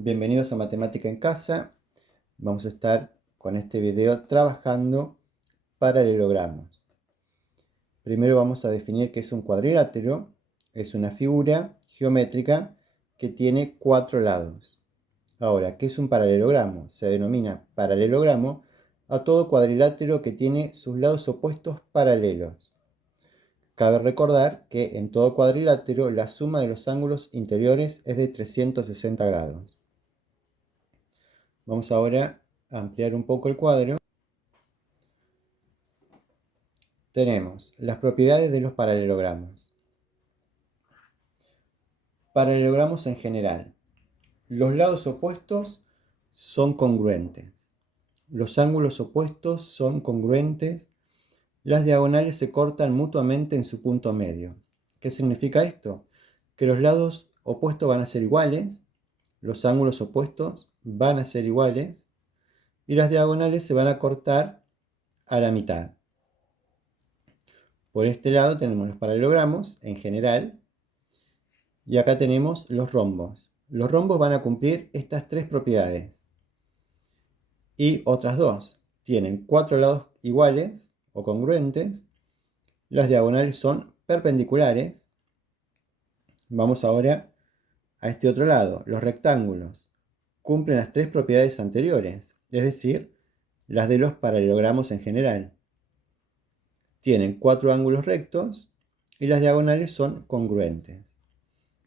Bienvenidos a Matemática en Casa. Vamos a estar con este video trabajando paralelogramos. Primero vamos a definir qué es un cuadrilátero. Es una figura geométrica que tiene 4 lados. Ahora, ¿qué es un paralelogramo? Se denomina paralelogramo a todo cuadrilátero que tiene sus lados opuestos paralelos. Cabe recordar que en todo cuadrilátero la suma de los ángulos interiores es de 360 grados. Vamos ahora a ampliar un poco el cuadro. Tenemos las propiedades de los paralelogramos. Paralelogramos en general. Los lados opuestos son congruentes. Los ángulos opuestos son congruentes. Las diagonales se cortan mutuamente en su punto medio. ¿Qué significa esto? Que los lados opuestos van a ser iguales, los ángulos opuestos van a ser iguales y las diagonales se van a cortar a la mitad. Por este lado tenemos los paralelogramos en general y acá tenemos los rombos. Los rombos van a cumplir estas tres propiedades y otras dos. Tienen 4 lados iguales o congruentes, las diagonales son perpendiculares. Vamos ahora a este otro lado. Los rectángulos cumplen las tres propiedades anteriores, es decir, las de los paralelogramos en general. Tienen 4 ángulos rectos y las diagonales son congruentes.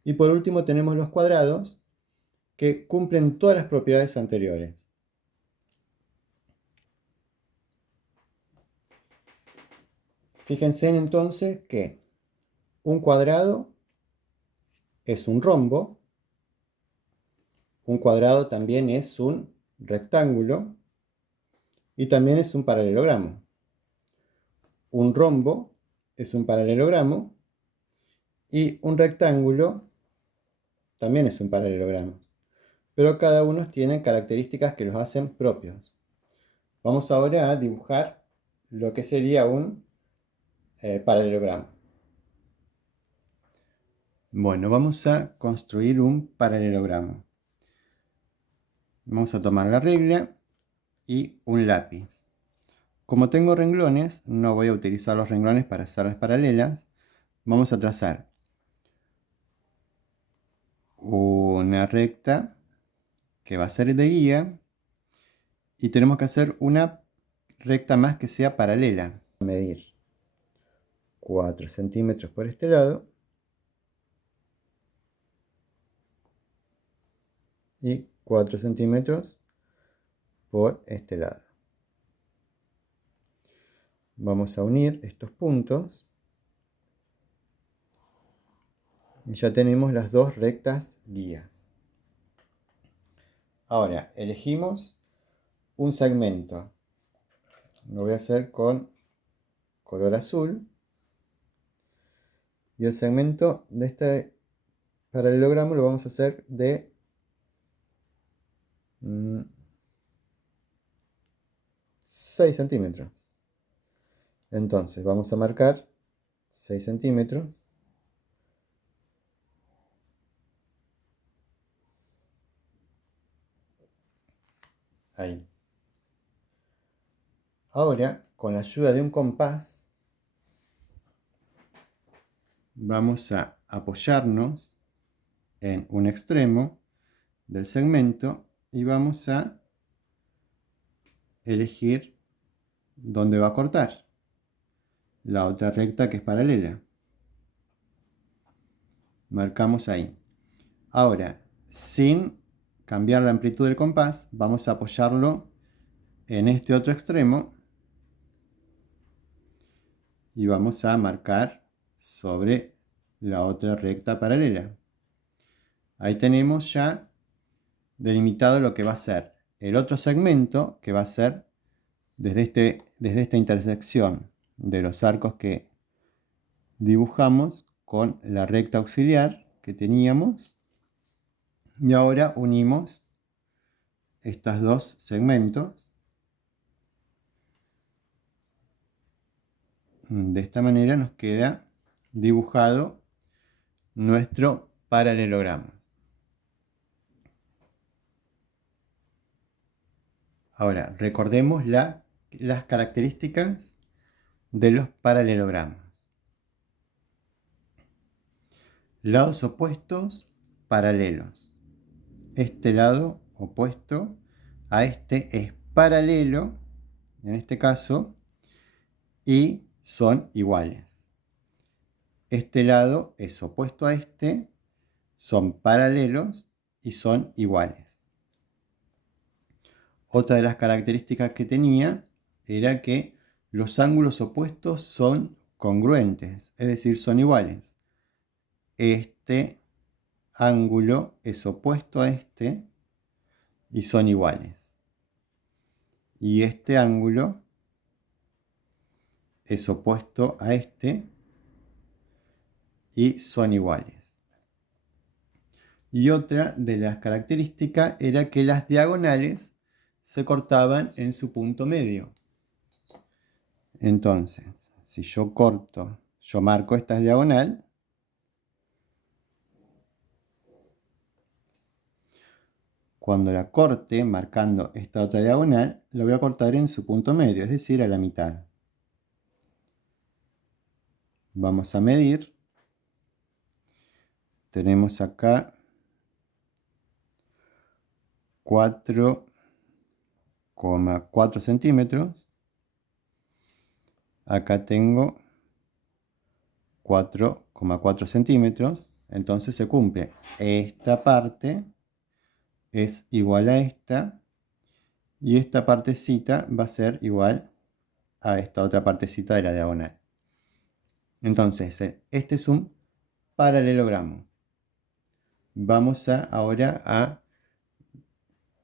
Y por último tenemos los cuadrados que cumplen todas las propiedades anteriores. Fíjense entonces que un cuadrado es un rombo, un cuadrado también es un rectángulo y también es un paralelogramo. Un rombo es un paralelogramo y un rectángulo también es un paralelogramo. Pero cada uno tiene características que los hacen propios. Vamos ahora a dibujar lo que sería un paralelogramo. Bueno, vamos a construir un paralelogramo. Vamos a tomar la regla y un lápiz. Como tengo renglones, no voy a utilizar los renglones para hacer las paralelas. Vamos a trazar una recta que va a ser de guía y tenemos que hacer una recta más que sea paralela. Medir 4 centímetros por este lado y 4 centímetros por este lado. Vamos a unir estos puntos y ya tenemos las dos rectas guías. Ahora elegimos un segmento. Lo voy a hacer con color azul y el segmento de este paralelogramo lo vamos a hacer de 6 centímetros. Entonces vamos a marcar 6 centímetros. Ahí. Ahora, con la ayuda de un compás, vamos a apoyarnos en un extremo del segmento y vamos a elegir dónde va a cortar la otra recta que es paralela. Marcamos ahí. Ahora, sin cambiar la amplitud del compás, vamos a apoyarlo en este otro extremo y vamos a marcar sobre la otra recta paralela. Ahí tenemos ya delimitado lo que va a ser el otro segmento, que va a ser desde esta intersección de los arcos que dibujamos con la recta auxiliar que teníamos. Y ahora unimos estos dos segmentos. De esta manera nos queda dibujado nuestro paralelogramo. Ahora, recordemos las características de los paralelogramas. Lados opuestos, paralelos. Este lado opuesto a este es paralelo, en este caso, y son iguales. Este lado es opuesto a este, son paralelos y son iguales. Otra de las características que tenía era que los ángulos opuestos son congruentes, es decir, son iguales. Este ángulo es opuesto a este y son iguales. Y este ángulo es opuesto a este y son iguales. Y otra de las características era que las diagonales se cortaban en su punto medio. Entonces, si yo marco esta diagonal, cuando la corte marcando esta otra diagonal, la voy a cortar en su punto medio, es decir, a la mitad. Vamos a medir. Tenemos acá 4,4 centímetros. Acá tengo 4,4 centímetros. Entonces se cumple. Esta parte es igual a esta. Y esta partecita va a ser igual a esta otra partecita de la diagonal. Entonces, este es un paralelogramo. Vamos ahora a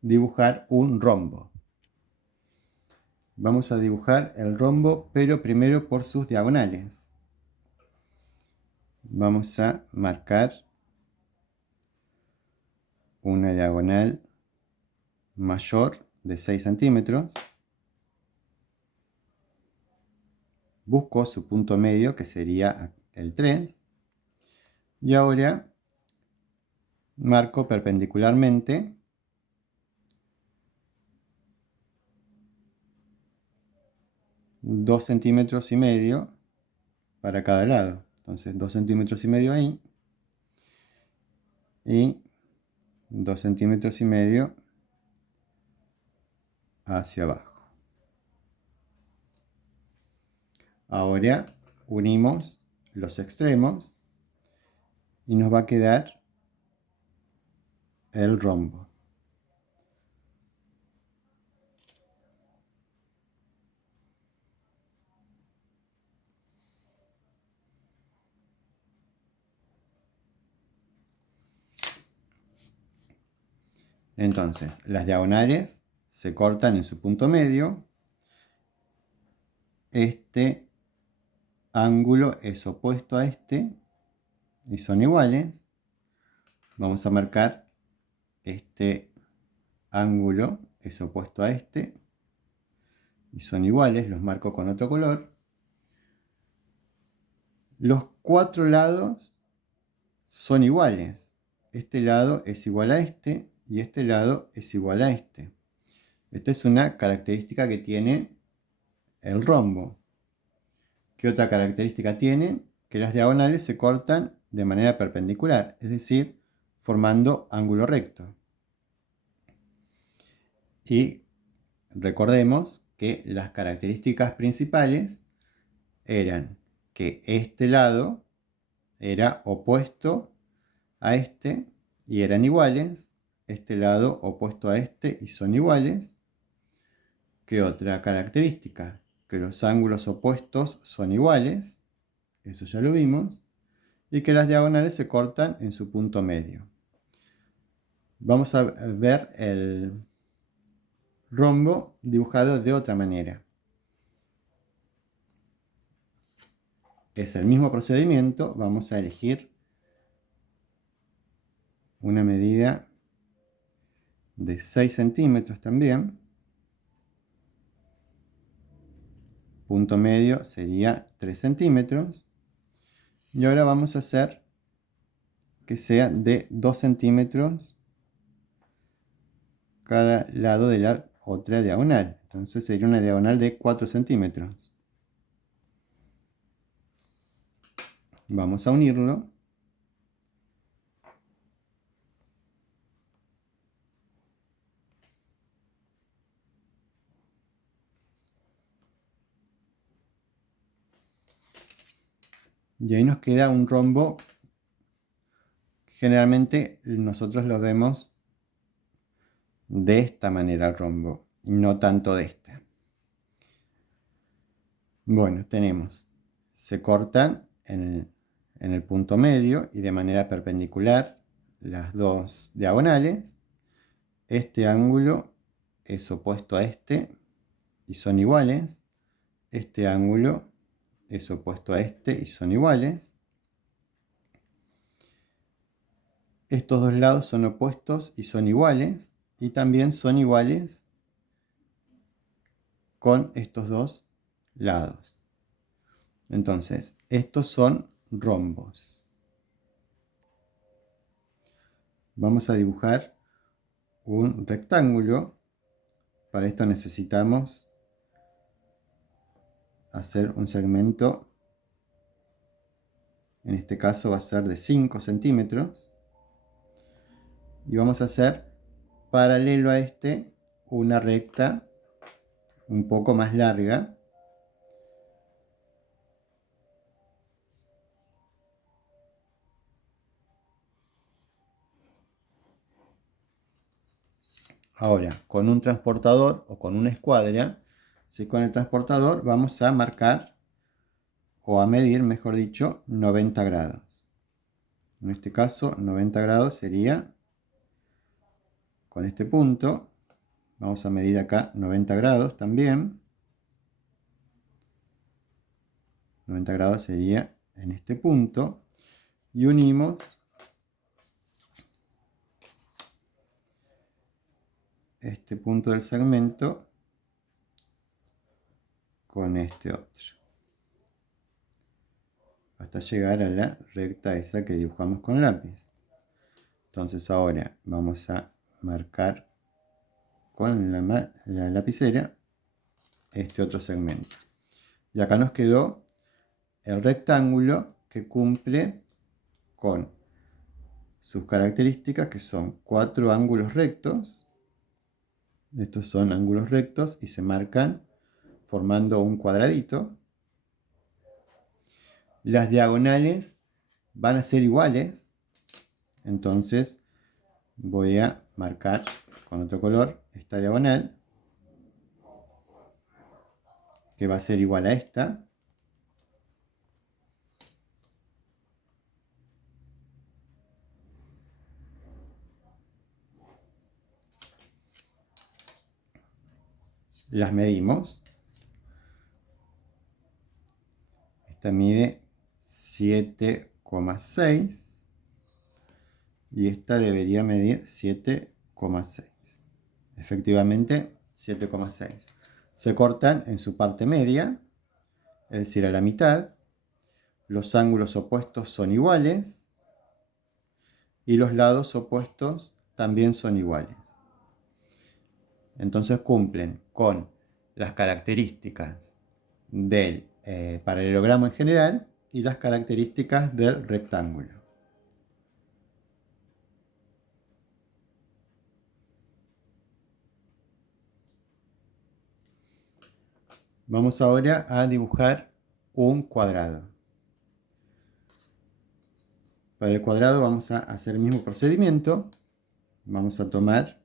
dibujar un rombo. Vamos a dibujar el rombo, pero primero por sus diagonales. Vamos a marcar una diagonal mayor de 6 centímetros. Busco su punto medio, que sería el 3. Y ahora marco perpendicularmente 2,5 centímetros para cada lado. Entonces 2,5 centímetros ahí y 2,5 centímetros hacia abajo. Ahora unimos los extremos y nos va a quedar el rombo. Entonces, las diagonales se cortan en su punto medio. Este ángulo es opuesto a este y son iguales. Vamos a marcar este ángulo es opuesto a este y son iguales. Los marco con otro color. Los 4 lados son iguales. Este lado es igual a este y este lado es igual a este. Esta es una característica que tiene el rombo. ¿Qué otra característica tiene? Que las diagonales se cortan de manera perpendicular, es decir, formando ángulo recto. Y recordemos que las características principales eran que este lado era opuesto a este y eran iguales. Este lado opuesto a este y son iguales. ¿Qué otra característica? Que los ángulos opuestos son iguales. Eso ya lo vimos. Y que las diagonales se cortan en su punto medio. Vamos a ver el rombo dibujado de otra manera. Es el mismo procedimiento. Vamos a elegir una medida de 6 centímetros también. Punto medio sería 3 centímetros. Y ahora vamos a hacer que sea de 2 centímetros cada lado de la otra diagonal. Entonces sería una diagonal de 4 centímetros. Vamos a unirlo. Y ahí nos queda un rombo. Generalmente nosotros lo vemos de esta manera el rombo, y no tanto de esta. Bueno, tenemos, se cortan en el punto medio y de manera perpendicular las dos diagonales. Este ángulo es opuesto a este y son iguales. Este ángulo es opuesto a este y son iguales. Estos dos lados son opuestos y son iguales. Y también son iguales con estos dos lados. Entonces, estos son rombos. Vamos a dibujar un rectángulo. Para esto necesitamos hacer un segmento. En este caso va a ser de 5 centímetros. Y vamos a hacer paralelo a este una recta un poco más larga. Ahora, con un transportador o con una escuadra, si con el transportador vamos a marcar o a medir, mejor dicho, 90 grados. En este caso, 90 grados sería con este punto. Vamos a medir acá 90 grados también. 90 grados sería en este punto. Y unimos este punto del segmento con este otro, hasta llegar a la recta esa que dibujamos con lápiz. Entonces ahora vamos a marcar con la lapicera este otro segmento. Y acá nos quedó el rectángulo que cumple con sus características, que son 4 ángulos rectos. Estos son ángulos rectos y se marcan formando un cuadradito. Las diagonales van a ser iguales. Entonces voy a marcar con otro color esta diagonal, que va a ser igual a esta. Las medimos. Esta mide 7,6 y esta debería medir 7,6. Efectivamente, 7,6. Se cortan en su parte media, es decir, a la mitad. Los ángulos opuestos son iguales y los lados opuestos también son iguales. Entonces cumplen con las características del paralelogramo en general y las características del rectángulo. Vamos ahora a dibujar un cuadrado. Para el cuadrado vamos a hacer el mismo procedimiento. Vamos a tomar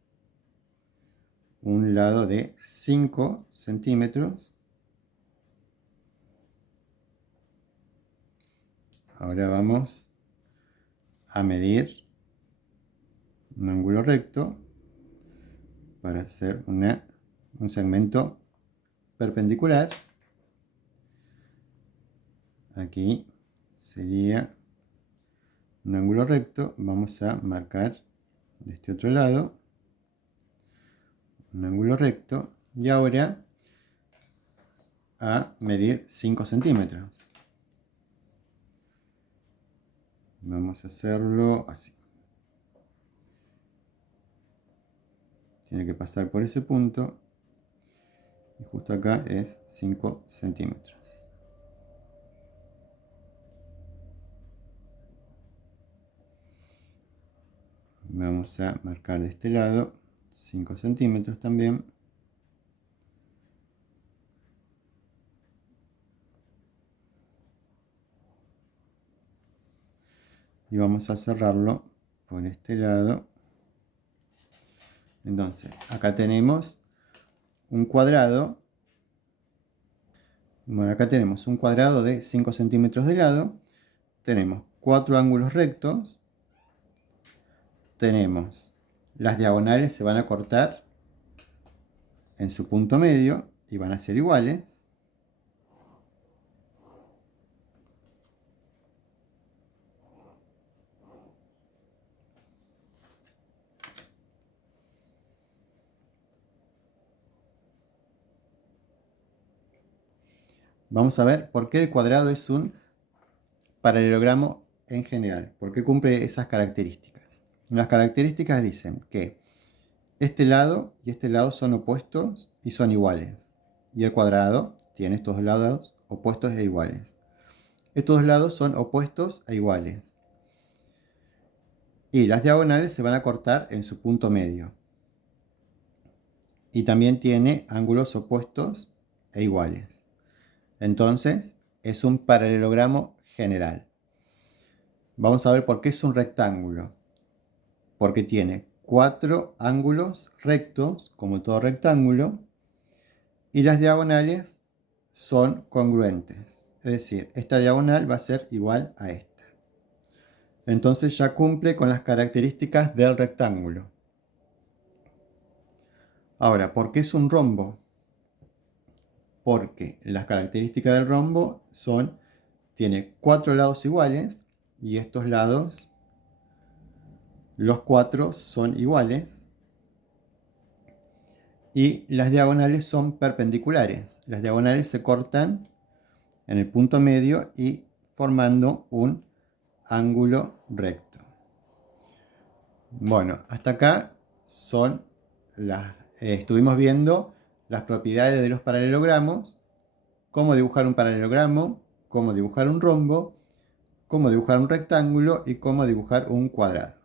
un lado de 5 centímetros. Ahora vamos a medir un ángulo recto para hacer un segmento perpendicular. Aquí sería un ángulo recto. Vamos a marcar de este otro lado un ángulo recto y ahora a medir 5 centímetros. Vamos a hacerlo así. Tiene que pasar por ese punto y justo acá es 5 centímetros. Vamos a marcar de este lado 5 centímetros también. Y vamos a cerrarlo por este lado. Entonces, acá tenemos un cuadrado. Bueno, acá tenemos un cuadrado de 5 centímetros de lado. Tenemos 4 ángulos rectos. Tenemos las diagonales, se van a cortar en su punto medio y van a ser iguales. Vamos a ver por qué el cuadrado es un paralelogramo en general. ¿Por qué cumple esas características? Las características dicen que este lado y este lado son opuestos y son iguales. Y el cuadrado tiene estos dos lados opuestos e iguales. Estos dos lados son opuestos e iguales. Y las diagonales se van a cortar en su punto medio. Y también tiene ángulos opuestos e iguales. Entonces, es un paralelogramo general. Vamos a ver por qué es un rectángulo. Porque tiene 4 ángulos rectos, como todo rectángulo, y las diagonales son congruentes. Es decir, esta diagonal va a ser igual a esta. Entonces ya cumple con las características del rectángulo. Ahora, ¿por qué es un rombo? Porque las características del rombo son, tiene 4 lados iguales, y estos lados, los 4 son iguales, y las diagonales son perpendiculares. Las diagonales se cortan en el punto medio y formando un ángulo recto. Bueno, hasta acá son estuvimos viendo las propiedades de los paralelogramos, cómo dibujar un paralelogramo, cómo dibujar un rombo, cómo dibujar un rectángulo y cómo dibujar un cuadrado.